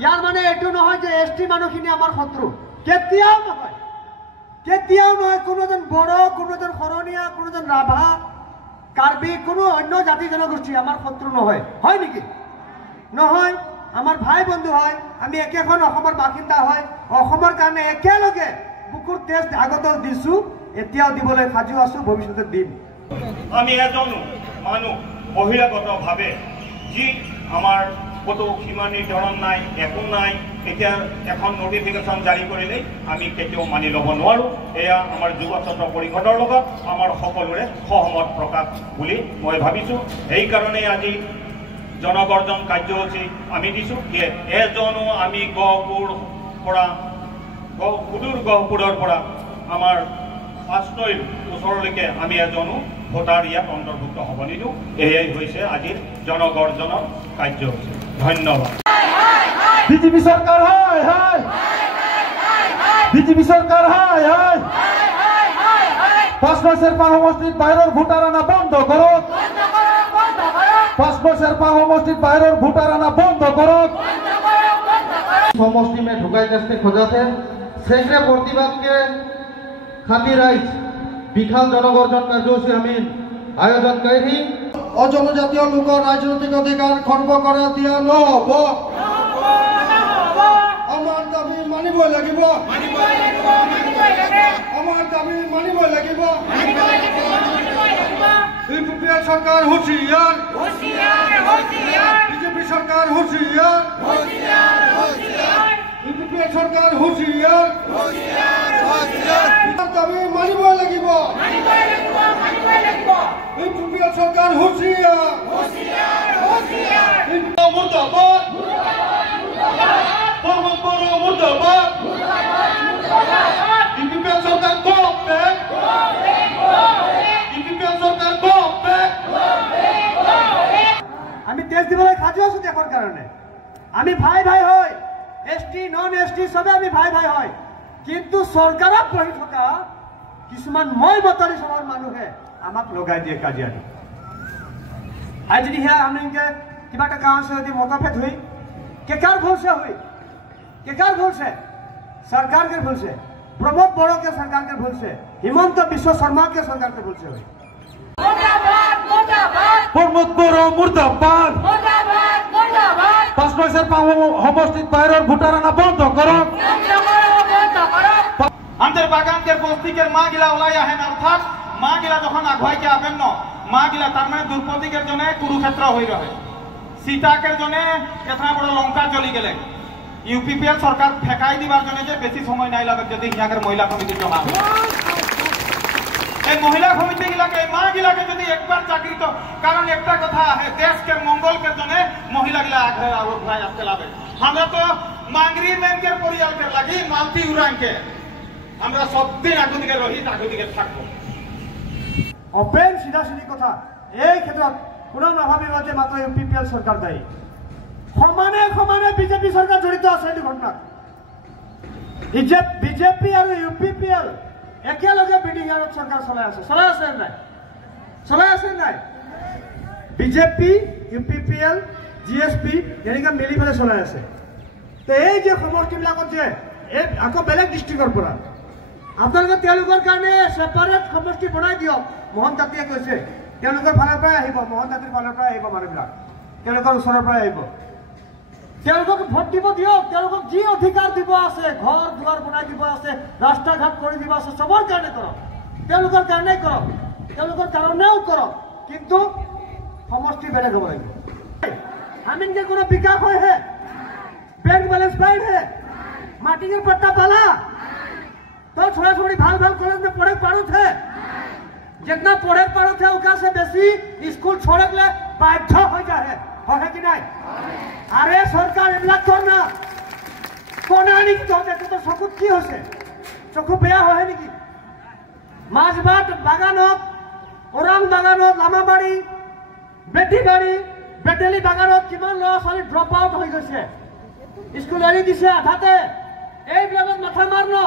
ইয়াৰ মানে এইটো নহয় যে এছটি মানুহখিনি আমাৰ শত্ৰু, কেতিয়াও নহয়, কেতিয়াও নহয়। কোনো এজন বড়ো, কোনো এজন শৰণীয়া, কোনো এজন ৰাভা, কাৰ্বি, কোনো অন্য জাতি জনগোষ্ঠী আমাৰ শত্ৰু নহয়, হয় নেকি? নহয়, আমাৰ ভাই বন্ধু হয়, আমি একেখন অসমৰ বাসিন্দা হয়, অসমৰ কাৰণে একেলগে বুকুৰ তেজ আগতেও দিছোঁ, এতিয়াও দিবলৈ সাজু আছোঁ, ভৱিষ্যতে দিম। আমি এজন মানুহ বহিৰাগতভাৱে যি আমাৰ কতো সীমা নিৰ্ধাৰণ নাই, একো নাই, এতিয়া এখন নটিফিকেশ্যন জাৰি কৰিলেই আমি কেতিয়াও মানি ল'ব নোৱাৰোঁ। এয়া আমাৰ যুৱ ছাত্ৰ পৰিষদৰ লগত আমাৰ সকলোৰে সহমত প্ৰকাশ বুলি মই ভাবিছোঁ। সেইকাৰণে আজি জনগৰ্জন কাৰ্যসূচী আমি দিছোঁ। এজনো আমি গহপুৰৰ পৰা আমাৰ 5 নৈৰ ওচৰলৈকে আমি এজনো ভোটাৰ ইয়াত অন্তৰ্ভুক্ত হ'ব নিদিওঁ। এয়াই হৈছে আজিৰ জনগৰ্জনৰ কাৰ্যসূচী। ধন্যবাদ। বিজেপি চৰকাৰ হয় হয়, বিজেপি চৰকাৰ হয় হয়। 5 নং শেৰপা সমষ্টিত বাহিৰৰ ভোটাৰ আনা বন্ধ কৰক, 5 নং শেৰপা সমষ্টিত বাহিৰৰ ভোটাৰ আনা বন্ধ কৰক। समष्टि में ढुकाई कसते खोजा थे सेंग्रे प्रतिबाद के खातिर आज বিশাল জনগর্জন কার্যসূচী আমি আয়োজন করি। অজনজাতীয় লোকৰ ৰাজনৈতিক অধিকাৰ খৰ্ব কৰা দিয়া নহ'ব। আমাৰ দাবী মানিবই লাগিব, আমাৰ দাবী মানিবই লাগিব। ইউপিএ চৰকাৰ হুঁচিয়াৰ, বিজেপি চৰকাৰ হুঁচিয়াৰ, ইউপিএ চৰকাৰ হুঁচিয়াৰ। দাবী মানিবই লাগিব, ইউপিএ চৰকাৰ হুঁচিয়াৰ। মুৰ্দাবাদ, মুৰ্দাবাদ, ইউপিএ চৰকাৰ গপ বেক, ইউপিএ চৰকাৰ গপ বেক। আমি তেজ দিবলৈ সাজু আছোঁ দেশৰ কাৰণে। আমি ভাই ভাই হয়, এছটি নন এছটি চবে আমি ভাই ভাই হয়, কিন্তু চৰকাৰত বহি থকা কিছুমান মই বতৰি সমাজৰ মানুহে আমাক লগাই দিয়ে কাজিয়াত। আজি যদি সেয়া আমি কিবা এটা কাম আছে যদি মতভেদ হৈ কেকাৰ ভুলছে হৈ, কেকাৰ ভুলছে? सरकार के भूल से, प्रमोद बोड़ो के सरकार के भूल से, हिमंत विश्व शर्मा के सरकार के भूल से हुई। प्रमोद बोड़ो मुर्दाबाद, 5 नং শেরপা সমষ্টিত বাহিৰৰ ভোটাৰ আনা বন্ধ কৰক। আমাদের বাগানকে বস্তিকের মা গিলা ওলাই আহেন, অর্থাৎ মা গিলা যখন আগুয়াইকে আবেন ন, মা গিলা তার মানে দুর্পতিকের জন্য কুরুক্ষেত্র হয়ে রহে, সীতাকের জন্য এতনা বড় লঙ্কা চলি গেলে। ইউপিপিএল সরকার ফেকাই দিবার জন্য যে বেশি সময় নাই লাগে যদি ইয়াকের মহিলা কমিটি জমা হয়। এই মহিলা কমিটি গিলাকে মা গিলাকে যদি একবার চাকরি তো, কারণ একটা কথা দেশ के मंगल के জন্য মহিলা গিলা আগে আগে আসতে লাগে। আমরা তো মাংরি ম্যানকের পরিয়ালকে লাগি মালতি উড়ানকে আমরা সব দিন আগুদিকে রহি আগুদিকে থাকবো। অপেন সিধা সিধি কথা এই ক্ষেত্ৰত কোনো নাভাবিব যে মাত্ৰ ইউপিপিএল চৰকাৰ দায়ী। সমানে সমানে বিজেপি চৰকাৰ জড়িত আছে এই ঘটনাত। বিজেপি আৰু ইউপিপিএল একেলগে বিডিং আৰু চৰকাৰ চলাই আছে, চলাই আছে নাই? চলাই আছে নাই? বিজেপি ইউপিপিএল জিএসপি এনেকৈ মিলি পেলাই চলাই আছে। তো এই যে সমষ্টিবিলাকত যে এই আকৌ বেলেগ ডিষ্ট্ৰিক্টৰ পৰা আপোনালোকে তেওঁলোকৰ কাৰণে ছেপাৰেট সমষ্টি বনাই দিয়ক। মোহন তাঁতীয়ে কৈছে তেওঁলোকৰ ফালৰ পৰাই আহিব, মোহন তাঁতীৰ ফালৰ পৰাই আহিব মানুহবিলাক, তেওঁলোকৰ ওচৰৰ পৰাই আহিব। তেওঁলোকক ভোট দিব দিয়ক, তেওঁলোকক যি অধিকাৰ দিব আছে, ঘৰ দুৱাৰ বনাই দিব আছে, ৰাস্তা ঘাট কৰি দিব আছে, চবৰ কাৰণে কৰক, তেওঁলোকৰ কাৰণেই কৰক, তেওঁলোকৰ কাৰণেও কৰক, কিন্তু সমষ্টি বেলেগ হ'ব লাগিব। हम इनके कोनो विकास हुए है, बैंक बैलेंस पाइड है, माटी के पट्टा पाला तो थोड़ा थोड़ी भाल भाल कॉलेज में पढ़े पारो थे, जितना पढ़े पारो थे उनका से बेसी स्कूल छोड़े के लिए बाध्य हो जाए है कि नहीं? अरे सरकार इमला करना कोना नहीं तो देखो तो सकूत की हो से चकु बेया हो है नहीं माजबाट बागानत ओरांग बागानत लामाबाड़ी बेटी बाड़ी बेटेली बागानत किमान लड़ा साली ड्रप आउट हो गए स्कूल एरी दिसे आधाते এই বিলাকত মাথা মারনো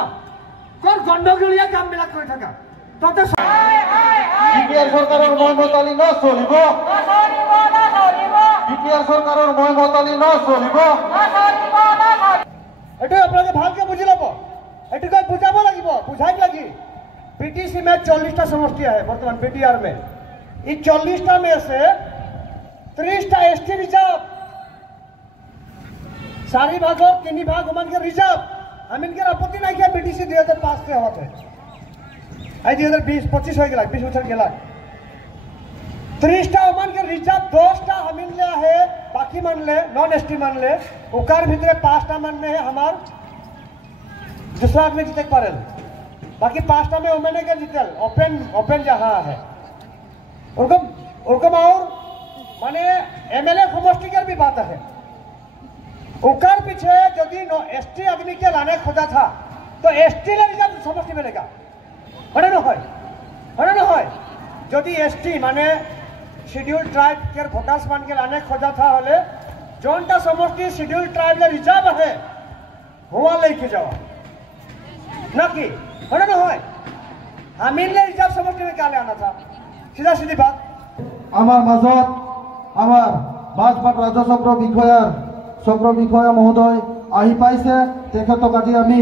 কোন গন্ডগোলিয়া কাম বিলাক কৰি থাকা ততে বিটিআর সরকারের ময়মতালি ন চলিব বিটিআর সরকারের ময়মতালি ন চলিব এইটো আপোনালোকে ভালকে বুজি ল'ব, এইটোকে বুজাব লাগিব, বুঝাই লাগি। बीटीसी में 40टा समष्टि है वर्तमान बीटीआर में। इस 40टा में से 30टा एसटी रिजर्व, 4 भाग और 3 भाग उमन के रिजर्व। हम इनके आपत्ति नहीं किया बीटीसी 2005 से होते आई 2020-25 हो गया, 20 बचर गया। 30टा उमन के रिजर्व, 2टा हम ले है, बाकी मान ले नॉन एसटी मान ले, उकार भीतर 5टा मान है हमार दूसरा आदमी जीते पारे, बाकी 5टा में उमेने के जीतल ओपन जहाँ है उनको और माने एमएलए समष्टि की भी बात है। उकार पीछे यदि एसटी आदमी के लाने खोजा था तो एसटी ले रिजर्व समष्टि मिलेगा, है ना? यदि एसटी माने शेड्यूल ट्राइब के भोटार्स मान के लाने खोजा था हले जोनटा समष्टि शेड्यूल ट्राइब ले रिजर्व है हुआ लेके जाओ ना कि हम इनले रिजर्व समष्टि में क्या ले आना था, सीधा सीधी बात। আমার মাজত আমার বাজপাট রাজ্য চক্র বিষয়া মহোদয় আহি পাইছে। তেখেতক আজি আমি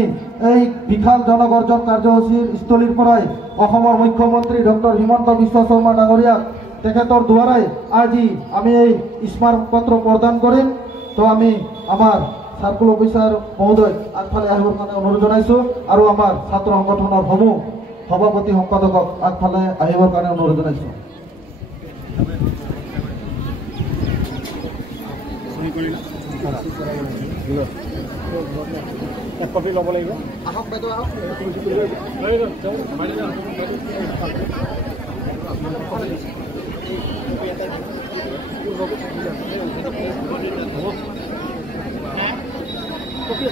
এই বিশাল জনগৰ্জন কাৰ্যসূচীৰ স্থলীৰ পৰাই অসমৰ মুখ্যমন্ত্ৰী ডক্টৰ হিমন্ত বিশ্ব শৰ্মা ডাঙৰীয়াক তেখেতৰ দ্বাৰাই আজি আমি এই স্মাৰকপত্ৰ প্ৰদান কৰিম। তো আমি আমাৰ সাৰ্কুল অফিসাৰ মহোদয় আগফালে আহিবৰ কাৰণে অনুৰোধ জনাইছোঁ আৰু আমাৰ ছাত্ৰ সংগঠনৰ সমূহ সভাপতি সম্পাদকক আগফালে আহিবৰ কাৰণে অনুৰোধ জনাইছোঁ। কপি ল'ব লাগিব। আহক বাইদেউ আহক। কপি